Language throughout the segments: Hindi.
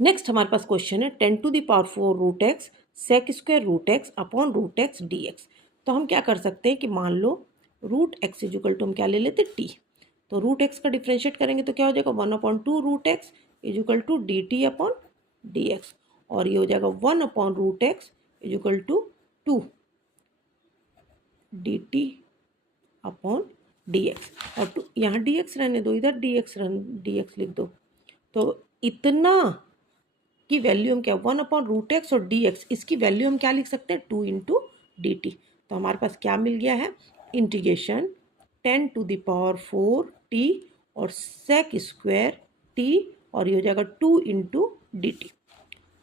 नेक्स्ट हमारे पास क्वेश्चन है 10⁴ root x sec square root x upon root x d x. तो हम क्या कर सकते हैं कि मान लो रूट एक्स इजिकल टू हम क्या ले लेते टी, तो रूट एक्स का डिफ्रेंशिएट करेंगे तो क्या हो जाएगा 1/2 root x is equal to D T upon D X, और ये हो जाएगा 1/रूट X is equal to 2 D T upon D X, और यहाँ डी एक्स रहने दो, इधर डी एक्स लिख दो। तो इतना की वैल्यू हम क्या 1/रूट एक्स और डी एक्स, इसकी वैल्यू हम क्या लिख सकते हैं 2 इंटू डी टी। तो हमारे पास क्या मिल गया है इंटीग्रेशन 10⁴ टी और सेक स्क्वायर टी, और ये हो जाएगा 2 इंटू डी टी।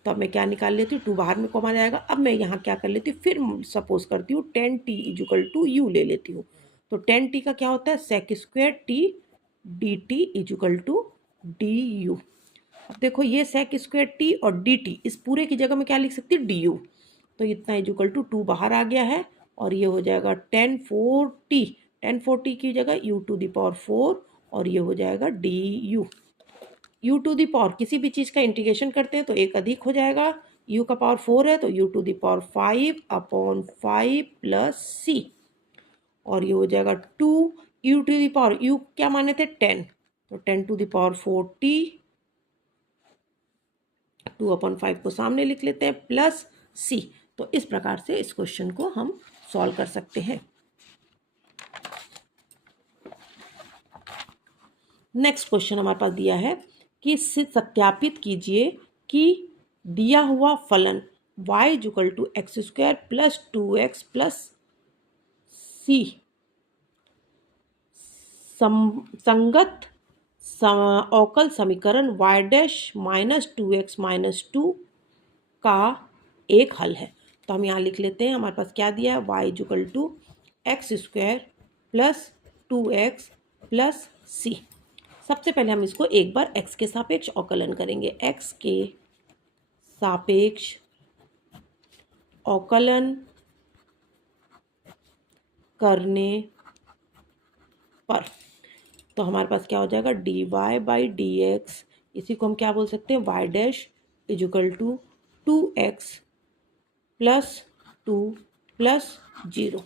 तो अब मैं क्या निकाल लेती हूँ 2 बाहर में कॉमन जाएगा। अब मैं यहाँ क्या कर लेती हूँ फिर सपोज करती हूँ 10t इजिकल टू यू ले लेती हूँ। तो 10t का क्या होता है sec square t d t equal to d u. अब देखो ये सेक स्क्वायर टी और डी टी इस पूरे की जगह में क्या लिख सकती है डी यू, तो इतना इजिकल टू 2 बाहर आ गया है, और ये हो जाएगा 10⁴ की जगह u⁴ और ये हो जाएगा डी यू। u⁴ किसी भी चीज़ का इंटीग्रेशन करते हैं तो एक अधिक हो जाएगा, u का पावर 4 है तो u⁵/5 प्लस c, और ये हो जाएगा 2 u क्या माने थे 10, तो 10⁴ t 2/5 को सामने लिख लेते हैं प्लस c। तो इस प्रकार से इस क्वेश्चन को हम सॉल्व कर सकते हैं। नेक्स्ट क्वेश्चन हमारे पास दिया है कि सत्यापित कीजिए कि दिया हुआ फलन y equal to X square plus 2x plus C संगत अवकल समीकरण y dash minus 2x minus 2 का एक हल है। तो हम यहाँ लिख लेते हैं हमारे पास क्या दिया है y equal to X square plus 2x plus C. सबसे पहले हम इसको एक बार x के सापेक्ष अवकलन करेंगे। x के सापेक्ष अवकलन करने पर तो हमारे पास क्या हो जाएगा dy बाई डी एक्स, इसी को हम क्या बोल सकते हैं y dash equal to 2x plus 2 plus 0,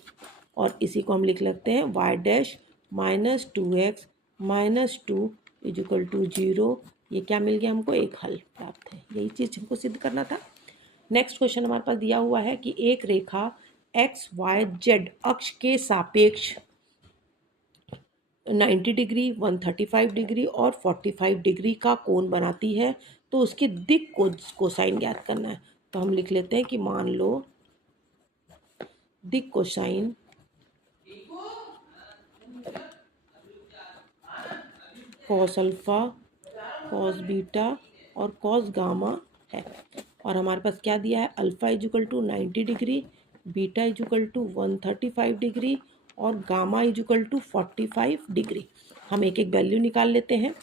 और इसी को हम लिख लेते हैं y dash minus 2x minus 2 equal to 0। ये क्या मिल गया हमको एक हल प्राप्त है, यही चीज़ हमको सिद्ध करना था। नेक्स्ट क्वेश्चन हमारे पास दिया हुआ है कि एक रेखा एक्स वाई जेड अक्ष के सापेक्ष 90 डिग्री 135 डिग्री और 45 डिग्री का कोण बनाती है, तो उसके दिक को कोसाइन ज्ञात करना है। तो हम लिख लेते हैं कि मान लो दिक cosine cos alpha cos beta और कॉस गामा है, और हमारे पास क्या दिया है alpha equal to 90 degree, beta equal to 135 degree और गामा इजिकल टू 45 डिग्री। हम एक एक वैल्यू निकाल लेते हैं।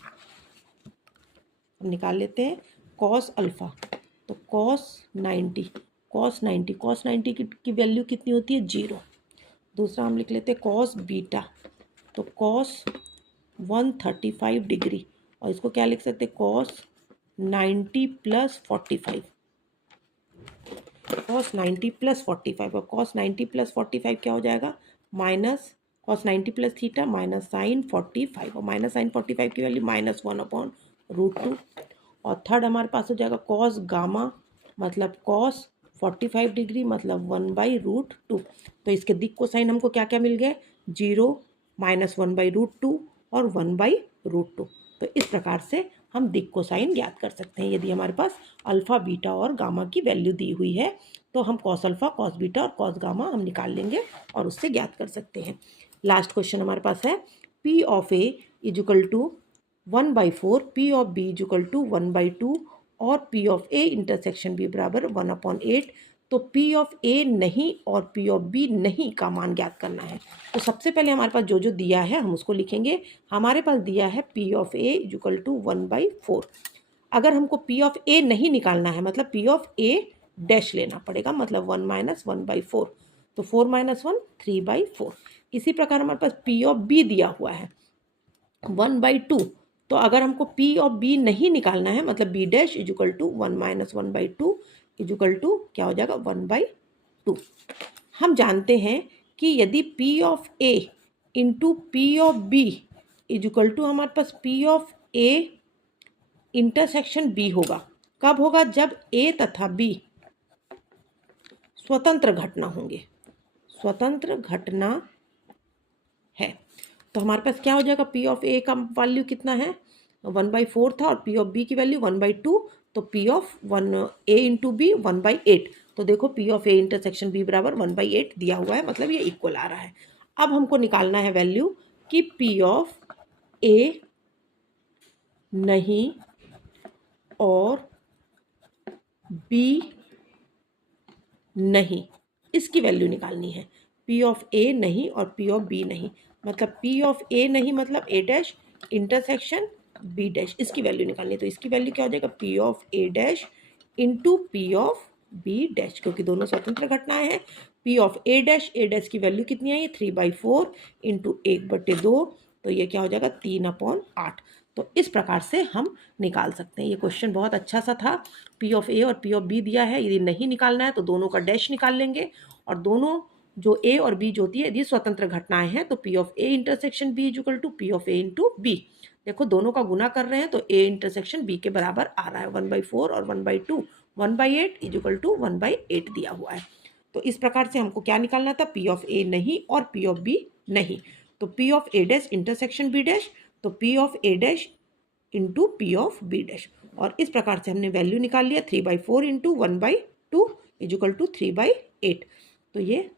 हम निकाल लेते हैं कॉस अल्फा, तो कॉस 90 की वैल्यू कितनी होती है 0। दूसरा हम लिख लेते हैं कॉस बीटा, तो कॉस 135 डिग्री, और इसको क्या लिख सकते हैं कॉस 90 प्लस 45, कॉस 90 प्लस 45, और कॉस 90 प्लस 45 क्या हो जाएगा minus cos 90 plus theta minus sine 45, और माइनस साइन 45 की वैल्यू -1/√2। और थर्ड हमारे पास हो जाएगा कॉस गामा, मतलब कॉस 45 डिग्री मतलब 1/√2। तो इसके दिक को साइन हमको क्या क्या मिल गया 0 -1/√2 और 1/√2। तो इस प्रकार से हम दिक को साइन ज्ञात कर सकते हैं। यदि हमारे पास अल्फ़ा बीटा और गामा की वैल्यू दी हुई है तो हम कॉस अल्फ़ा कॉस बीटा और कॉस गामा हम निकाल लेंगे और उससे ज्ञात कर सकते हैं। लास्ट क्वेश्चन हमारे पास है P of A equal to 1/4, P of B equal to 1/2 और P of A intersection B बराबर 1/8। तो P ऑफ A नहीं और P ऑफ B नहीं का मान ज्ञात करना है। तो सबसे पहले हमारे पास जो जो दिया है हम उसको लिखेंगे। हमारे पास दिया है P of A equal to 1/4। अगर हमको P ऑफ A नहीं निकालना है मतलब P ऑफ A डैश लेना पड़ेगा, मतलब 1 - 1/4, तो 4 - 1 3/4। इसी प्रकार हमारे पास P ऑफ B दिया हुआ है 1/2, तो अगर हमको पी ऑफ बी नहीं निकालना है, मतलब B dash is equal to 1 minus 1/2 is equal to क्या हो जाएगा 1/2। हम जानते हैं कि यदि P of A into P of B is equal to हमारे पास P of A intersection B होगा। कब होगा? जब ए तथा बी स्वतंत्र घटना होंगे, स्वतंत्र घटना है। तो हमारे पास क्या हो जाएगा? पी ऑफ ए का वैल्यू कितना है? 1/4 था, और पी ऑफ बी की वैल्यू 1/2, तो P of 1 A into B 1/8। तो देखो P of A intersection B बराबर 1/8 दिया हुआ है, मतलब ये इक्वल आ रहा है। अब हमको निकालना है वैल्यू कि पी ऑफ ए नहीं और बी नहीं, इसकी वैल्यू निकालनी है। पी ऑफ ए नहीं और पी ऑफ बी नहीं, मतलब पी ऑफ ए नहीं मतलब A dash intersection B dash, इसकी वैल्यू निकालनी है। तो इसकी वैल्यू क्या हो जाएगा? P of A dash into P of B dash, क्योंकि दोनों स्वतंत्र घटनाएं हैं। पी ऑफ ए डैश की वैल्यू कितनी आई है? 3/4 इंटू 1/2, तो ये क्या हो जाएगा? 3/8। तो इस प्रकार से हम निकाल सकते हैं। ये क्वेश्चन बहुत अच्छा सा था। पी ऑफ ए और पी ऑफ बी दिया है, यदि नहीं निकालना है तो दोनों का डैश निकाल लेंगे, और दोनों जो ए और बी जो होती है यदि स्वतंत्र घटनाएं हैं तो P of A intersection B is equal to P of A into B. देखो दोनों का गुना कर रहे हैं तो ए इंटरसेक्शन बी के बराबर आ रहा है, 1/4 और 1/2, 1/8 इज इक्वल टू 1/8 दिया हुआ है। तो इस प्रकार से हमको क्या निकालना था? पी ऑफ ए नहीं और पी ऑफ बी नहीं। तो P of A dash intersection B dash, तो P of A dash into P of B dash, और इस प्रकार से हमने वैल्यू निकाल लिया 3/4 इंटू 1/2 इज इक्वल टू 3/8। तो ये